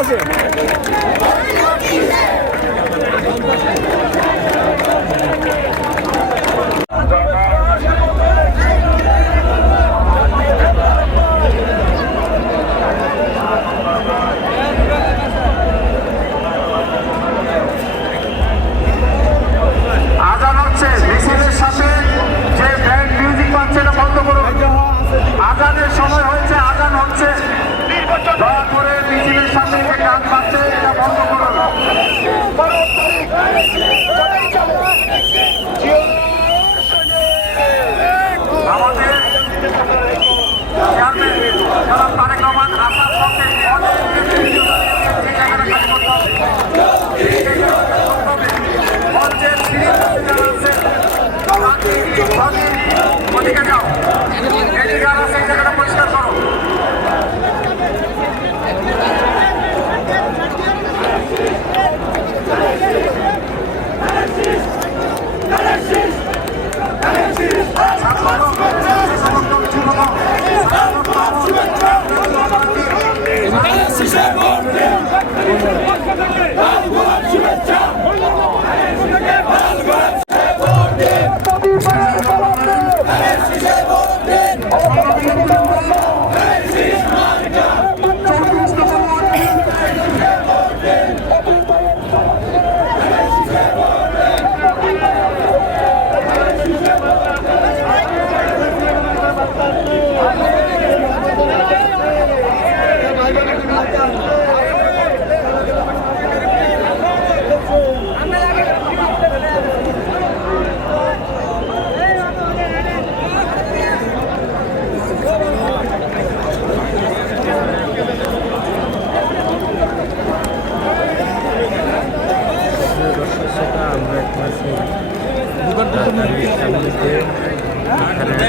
পাশে। আজান হচ্ছে, মিছিলের সাথে যে ব্যান্ড মিউজিক পাচ্ছে এটা বন্ধ করুন। আজানের সময় হয়েছে, আজান হচ্ছে, দয়া করে মিছিলের সাথে যে গান পাচ্ছে এটা বন্ধ করুন। আমাদের চেয়ারম্যান জনাব তারেক রহমান আসার পক্ষে মঞ্চের ওদিকে যাও, এদিকে যারা সেই জায়গাটা পরিষ্কার করো।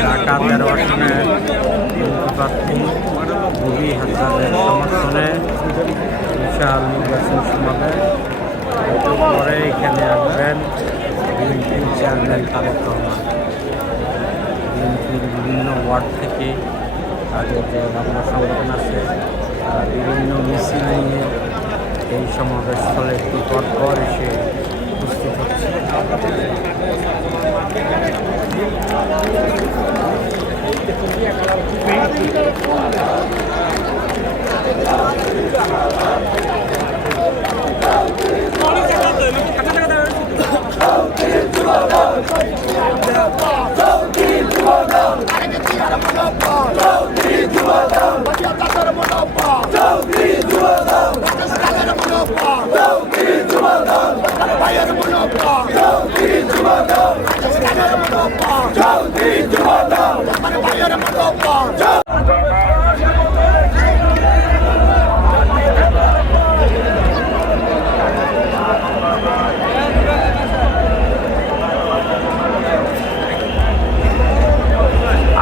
ঢাকা 13 আসনের প্রার্থী রবি হাসানের সমর্থনে বিশাল নির্বাচন সমাবেশ। পরে এখানে আসবেন বিএনপির চেয়ারম্যান তারেক রহমান। বিএনপির বিভিন্ন ওয়ার্ড থেকে তাদের যে অন্য সংগঠন আছে তারা বিভিন্ন মিছিল নিয়ে এই সমাবেশ স্থলে একটু পর এসে উপস্থিত হচ্ছে।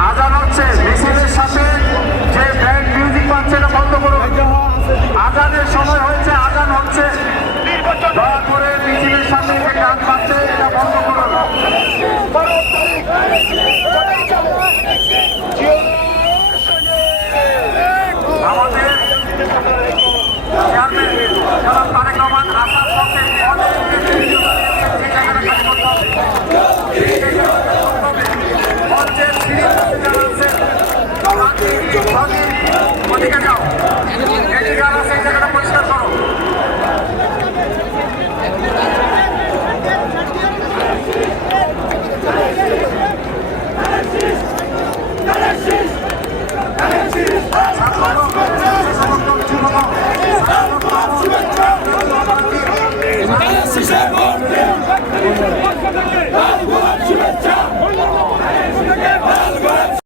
আজান হচ্ছে, মিছিলের সাথে যে ব্যান্ড মিউজিক পাচ্ছে এটা বন্ধ করুন। আজানের সময় হয়েছে, আজান হচ্ছে, দয়া করে মিছিলের সাথে যে গান পাচ্ছে এটা বন্ধ করুন। আমাদের চেয়ারম্যান জনাব তারেক রহমান আসার পক্ষে মঞ্চের ওদিকে যাও, এদিকে যারা সেই জায়গাটা পরিষ্কার করো। Esse já é bom.